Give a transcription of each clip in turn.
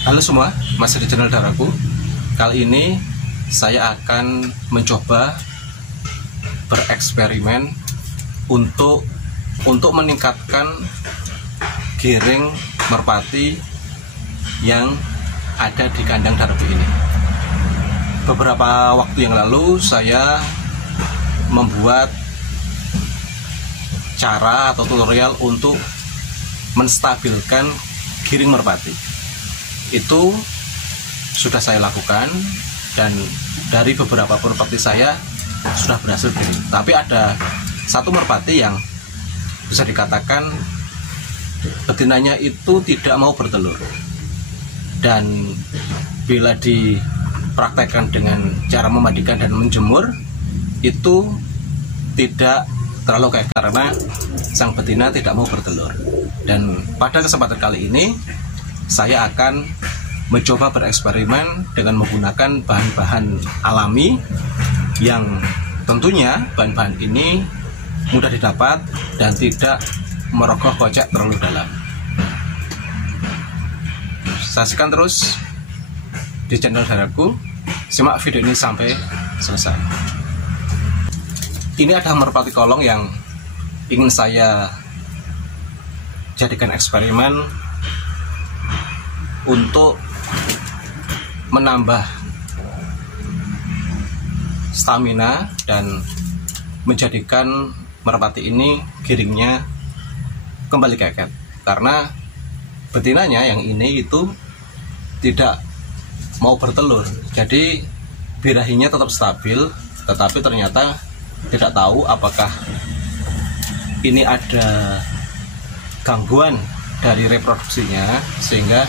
Halo semua, masih di channel Daraku. Kali ini saya akan mencoba bereksperimen untuk meningkatkan giring merpati yang ada di kandang Daraku ini. Beberapa waktu yang lalu saya membuat cara atau tutorial untuk menstabilkan giring merpati. Itu sudah saya lakukan dan dari beberapa merpati saya sudah berhasil giring. Tapi ada satu merpati yang bisa dikatakan betinanya itu tidak mau bertelur, dan bila dipraktekkan dengan cara memandikan dan menjemur itu tidak terlalu kayak, karena sang betina tidak mau bertelur. Dan pada kesempatan kali ini saya akan mencoba bereksperimen dengan menggunakan bahan-bahan alami yang tentunya bahan-bahan ini mudah didapat dan tidak merogoh kocek terlalu dalam. Saksikan terus di channel Daraku, simak video ini sampai selesai. Ini ada merpati kolong yang ingin saya jadikan eksperimen untuk menambah stamina dan menjadikan merpati ini giringnya kembali keket, karena betinanya yang ini itu tidak mau bertelur. Jadi birahinya tetap stabil, tetapi ternyata tidak tahu apakah ini ada gangguan dari reproduksinya sehingga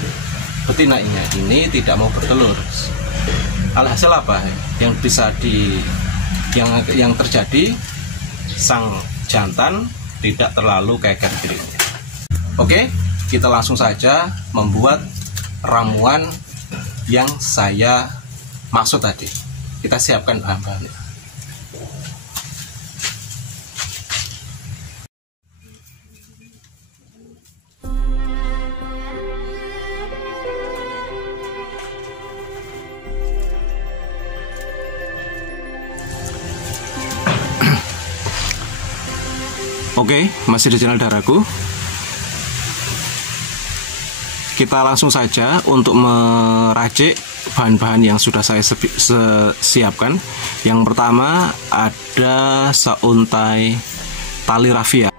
betinanya ini tidak mau bertelur. Alhasil apa yang bisa yang terjadi? Sang jantan tidak terlalu keket giringnya. Oke, kita langsung saja membuat ramuan yang saya maksud tadi. Kita siapkan bahan-bahannya. Oke, masih di channel Daraku. Kita langsung saja untuk meracik bahan-bahan yang sudah saya siapkan. Yang pertama ada seuntai tali rafia.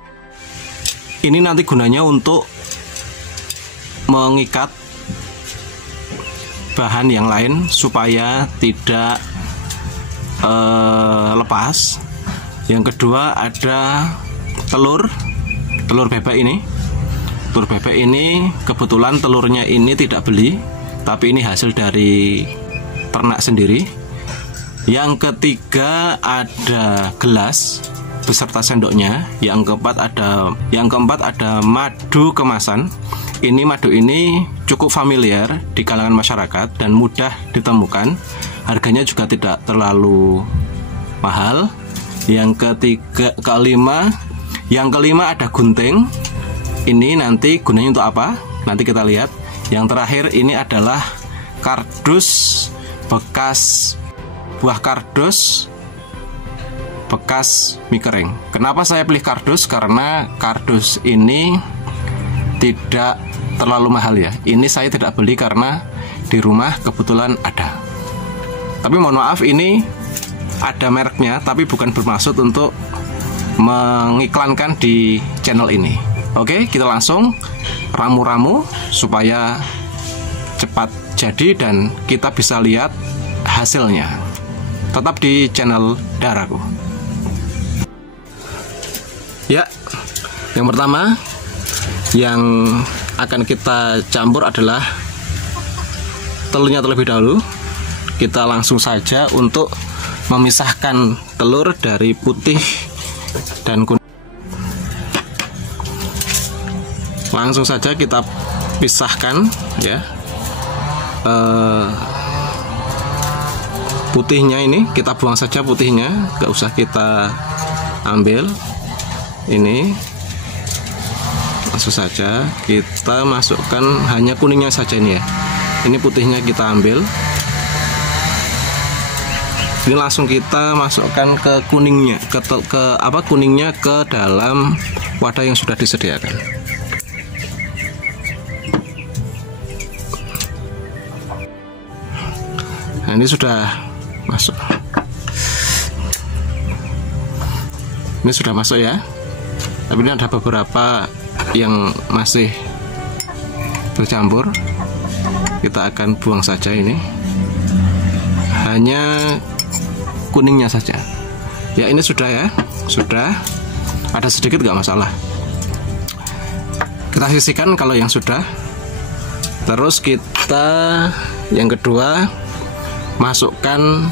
Ini nanti gunanya untuk mengikat bahan yang lain supaya tidak lepas. Yang kedua ada telur bebek ini. Telur bebek ini kebetulan telurnya ini tidak beli, tapi ini hasil dari ternak sendiri. Yang ketiga ada gelas beserta sendoknya. Yang keempat ada madu kemasan. Ini madu ini cukup familiar di kalangan masyarakat dan mudah ditemukan. Harganya juga tidak terlalu mahal. Yang kelima ada gunting. Ini nanti gunanya untuk apa? Nanti kita lihat. Yang terakhir ini adalah kardus bekas, buah kardus bekas mie kering. Kenapa saya pilih kardus? Karena kardus ini tidak terlalu mahal ya. Ini saya tidak beli karena di rumah kebetulan ada. Tapi mohon maaf, ini ada mereknya, tapi bukan bermaksud untuk mengiklankan di channel ini. Oke, kita langsung ramu-ramu supaya cepat jadi dan kita bisa lihat hasilnya. Tetap di channel Daraku. Ya, yang pertama yang akan kita campur adalah telurnya terlebih dahulu. Kita langsung saja untuk memisahkan telur dari putih dan kuning. Langsung saja kita pisahkan ya. Putihnya ini kita buang saja, putihnya gak usah kita ambil. Ini langsung saja kita masukkan hanya kuningnya saja ini ya. Ini putihnya kita ambil. Ini langsung kita masukkan ke kuningnya, kuningnya ke dalam wadah yang sudah disediakan. Nah, ini sudah masuk. Ini sudah masuk ya. Tapi ini ada beberapa yang masih bercampur. Kita akan buang saja ini. Hanya kuningnya saja. Ya, ini sudah ya. Sudah. Ada sedikit nggak masalah. Kita sisihkan kalau yang sudah. Terus kita yang kedua masukkan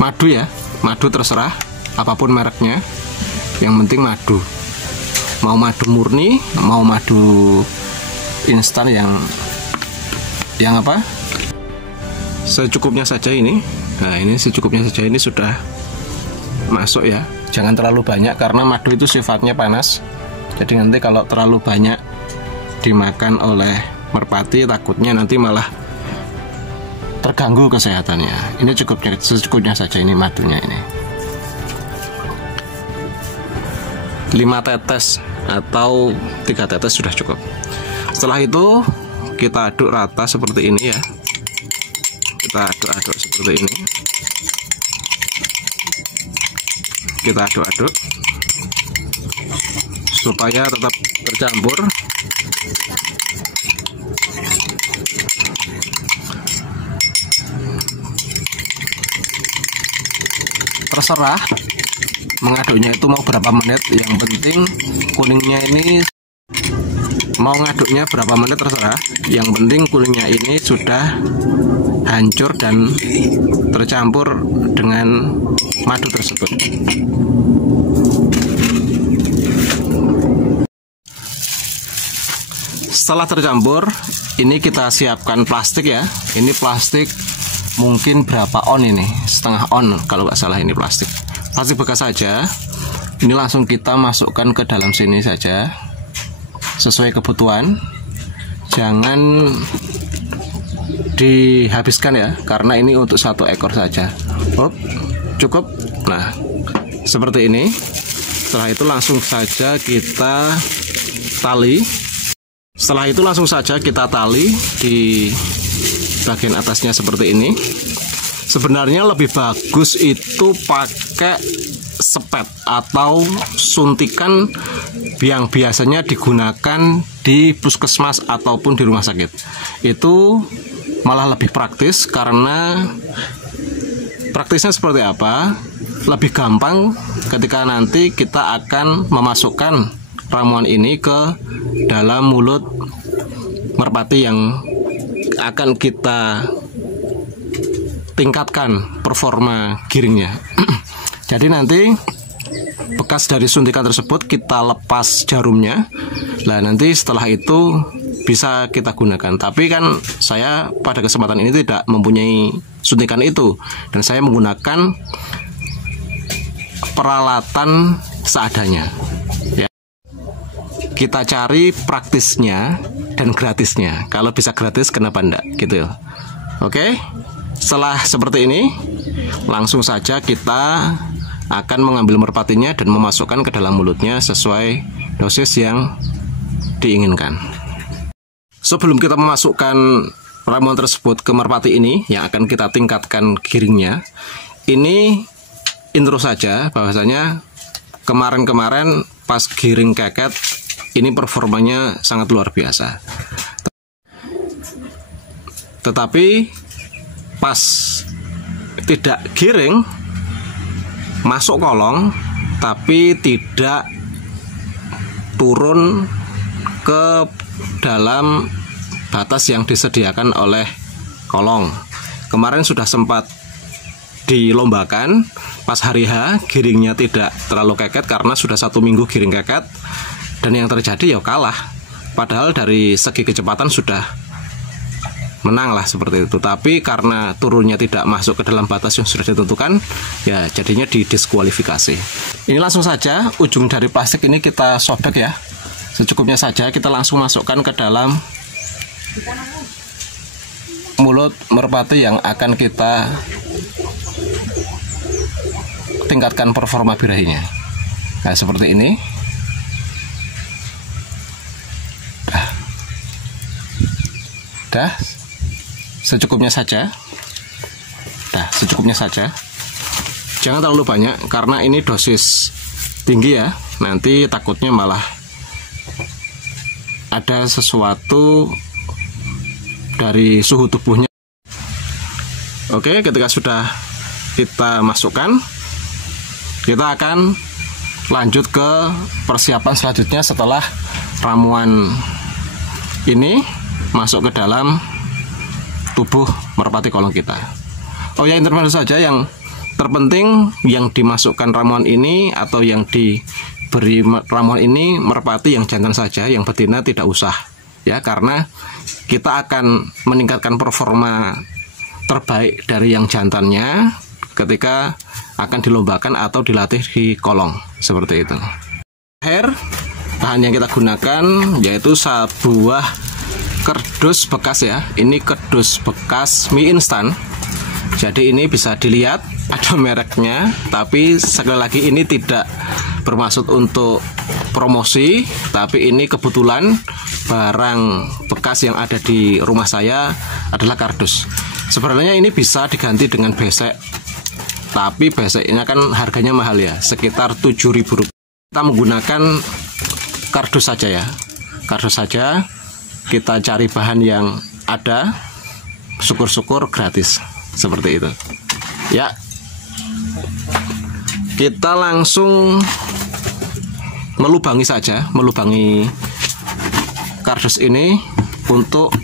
madu ya. Madu terserah apapun mereknya, yang penting madu. Mau madu murni, mau madu instan yang apa? Secukupnya saja ini. Nah, ini secukupnya saja, ini sudah masuk ya. Jangan terlalu banyak karena madu itu sifatnya panas. Jadi nanti kalau terlalu banyak dimakan oleh merpati, takutnya nanti malah terganggu kesehatannya. Ini secukupnya saja ini madunya ini. 5 tetes atau 3 tetes sudah cukup. Setelah itu kita aduk rata seperti ini ya. Kita aduk-aduk seperti ini. Kita aduk-aduk supaya tetap tercampur. Terserah mengaduknya itu mau berapa menit, yang penting kuningnya ini mau ngaduknya berapa menit terserah, yang penting kuningnya ini sudah hancur dan tercampur dengan madu tersebut. Setelah tercampur, ini kita siapkan plastik ya. Ini plastik mungkin berapa on ini, setengah on kalau nggak salah, ini plastik bekas saja. Ini langsung kita masukkan ke dalam sini saja sesuai kebutuhan, jangan dihabiskan ya, karena ini untuk 1 ekor saja. Cukup. Nah, seperti ini. Setelah itu langsung saja kita tali. Di bagian atasnya seperti ini. Sebenarnya lebih bagus itu pakai sepet atau suntikan yang biasanya digunakan di puskesmas ataupun di rumah sakit. Itu malah lebih praktis, karena praktisnya seperti apa? Lebih gampang ketika nanti kita akan memasukkan ramuan ini ke dalam mulut merpati yang akan kita tingkatkan performa giringnya. Jadi nanti bekas dari suntikan tersebut kita lepas jarumnya. Nah, nanti setelah itu bisa kita gunakan. Tapi kan saya pada kesempatan ini tidak mempunyai suntikan itu, dan saya menggunakan peralatan seadanya ya. Kita cari praktisnya dan gratisnya. Kalau bisa gratis kenapa enggak gitu. Oke. Setelah seperti ini, langsung saja kita akan mengambil merpatinya dan memasukkan ke dalam mulutnya sesuai dosis yang diinginkan. Sebelum kita memasukkan ramuan tersebut ke merpati ini yang akan kita tingkatkan giringnya, ini intro saja bahwasanya kemarin-kemarin pas giring keket ini performanya sangat luar biasa. Tetapi pas tidak giring, masuk kolong tapi tidak turun ke dalam batas yang disediakan oleh kolong. Kemarin sudah sempat dilombakan, pas hari H giringnya tidak terlalu keket karena sudah 1 minggu giring keket, dan yang terjadi ya kalah. Padahal dari segi kecepatan sudah menang lah seperti itu, tapi karena turunnya tidak masuk ke dalam batas yang sudah ditentukan, ya jadinya didiskualifikasi. Ini langsung saja ujung dari plastik ini kita sobek ya, secukupnya saja. Kita langsung masukkan ke dalam mulut merpati yang akan kita tingkatkan performa birahinya. Nah, seperti ini. Dah, secukupnya saja. Jangan terlalu banyak karena ini dosis tinggi ya. Nanti takutnya malah ada sesuatu dari suhu tubuhnya. Oke, ketika sudah kita masukkan, kita akan lanjut ke persiapan selanjutnya setelah ramuan ini masuk ke dalam tubuh merpati kolong kita. Oh ya, intermezzo saja, yang terpenting yang dimasukkan ramuan ini atau yang diberi ramuan ini merpati yang jantan saja, yang betina tidak usah ya, karena kita akan meningkatkan performa terbaik dari yang jantannya ketika akan dilombakan atau dilatih di kolong seperti itu. Terakhir, bahan yang kita gunakan yaitu sebuah kerdus bekas ya. Ini kerdus bekas mie instan. Jadi ini bisa dilihat ada mereknya, tapi sekali lagi ini tidak bermaksud untuk promosi, tapi ini kebetulan barang bekas yang ada di rumah saya adalah kardus. Sebenarnya ini bisa diganti dengan besek, tapi beseknya kan harganya mahal ya, sekitar Rp7.000. Kita menggunakan kardus saja ya, kardus saja. Kita cari bahan yang ada, syukur-syukur gratis seperti itu ya. Kita langsung melubangi saja, melubangi kardus ini untuk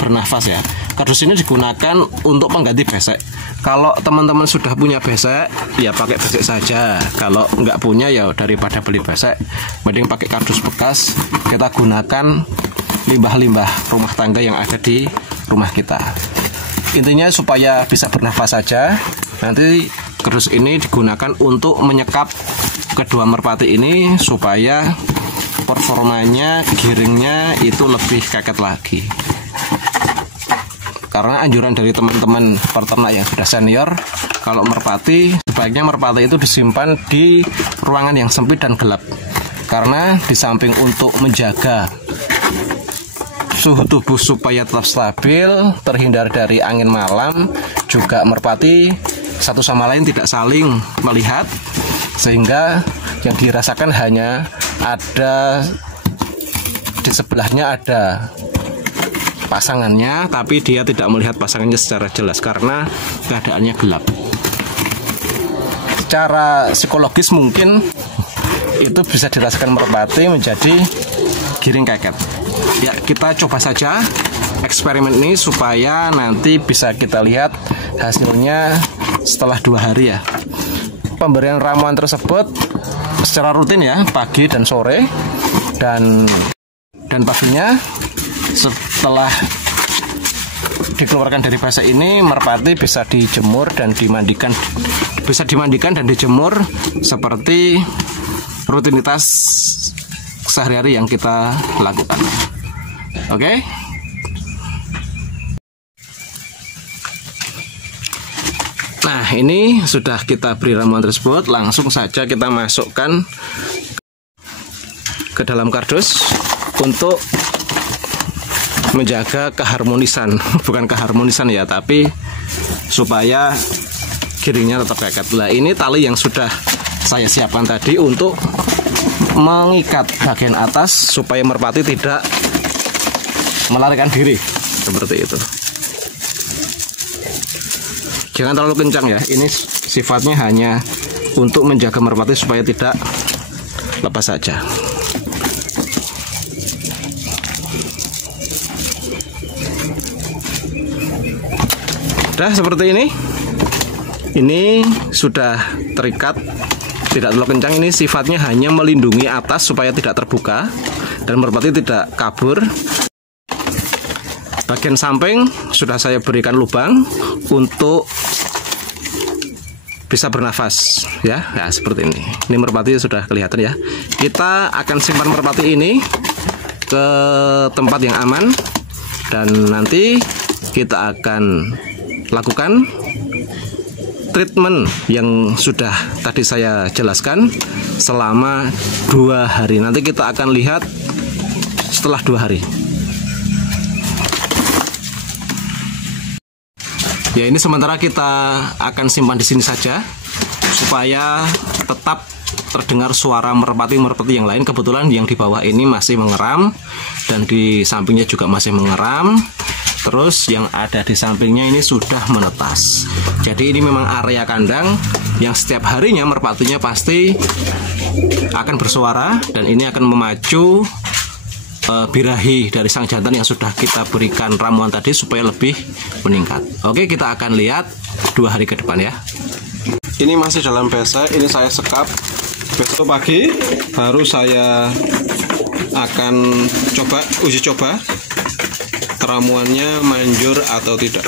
bernafas ya. Kardus ini digunakan untuk pengganti besek. Kalau teman-teman sudah punya besek, ya pakai besek saja. Kalau nggak punya, ya daripada beli besek, mending pakai kardus bekas. Kita gunakan limbah-limbah rumah tangga yang ada di rumah kita. Intinya supaya bisa bernafas saja. Nanti kardus ini digunakan untuk menyekap kedua merpati ini supaya performanya, giringnya itu lebih keket lagi. Karena anjuran dari teman-teman peternak yang sudah senior, kalau merpati, sebaiknya merpati itu disimpan di ruangan yang sempit dan gelap. Karena di samping untuk menjaga suhu tubuh supaya tetap stabil, terhindar dari angin malam, juga merpati satu sama lain tidak saling melihat, sehingga yang dirasakan hanya ada di sebelahnya ada pasangannya, tapi dia tidak melihat pasangannya secara jelas karena keadaannya gelap. Secara psikologis mungkin itu bisa dirasakan merpati menjadi giring keket. Ya, kita coba saja eksperimen ini supaya nanti bisa kita lihat hasilnya setelah 2 hari ya. Pemberian ramuan tersebut secara rutin ya, pagi dan sore, dan paginya setelah dikeluarkan dari besek ini, merpati bisa dijemur dan dimandikan, bisa dimandikan dan dijemur seperti rutinitas sehari-hari yang kita lakukan. Oke. Nah, ini sudah kita beri ramuan tersebut, langsung saja kita masukkan ke dalam kardus untuk menjaga keharmonisan, bukan keharmonisan ya, tapi supaya giringnya tetap keket. Nah, ini tali yang sudah saya siapkan tadi untuk mengikat bagian atas supaya merpati tidak melarikan diri seperti itu. Jangan terlalu kencang ya, ini sifatnya hanya untuk menjaga merpati supaya tidak lepas saja. Udah seperti ini sudah terikat, tidak terlalu kencang. Ini sifatnya hanya melindungi atas supaya tidak terbuka dan merpati tidak kabur. Bagian samping sudah saya berikan lubang untuk bisa bernafas ya. Nah, seperti ini. Ini merpati sudah kelihatan ya. Kita akan simpan merpati ini ke tempat yang aman dan nanti kita akan lakukan treatment yang sudah tadi saya jelaskan selama 2 hari. Nanti kita akan lihat setelah 2 hari. Ya, ini sementara kita akan simpan di sini saja supaya tetap terdengar suara merpati yang lain. Kebetulan yang di bawah ini masih mengeram dan di sampingnya juga masih mengeram. Terus yang ada di sampingnya ini sudah menetas. Jadi ini memang area kandang yang setiap harinya merpatinya pasti akan bersuara, dan ini akan memacu birahi dari sang jantan yang sudah kita berikan ramuan tadi supaya lebih meningkat. Oke, kita akan lihat 2 hari ke depan ya. Ini masih dalam besek, ini saya sekap. Besok pagi baru saya akan uji coba ramuannya manjur atau tidak.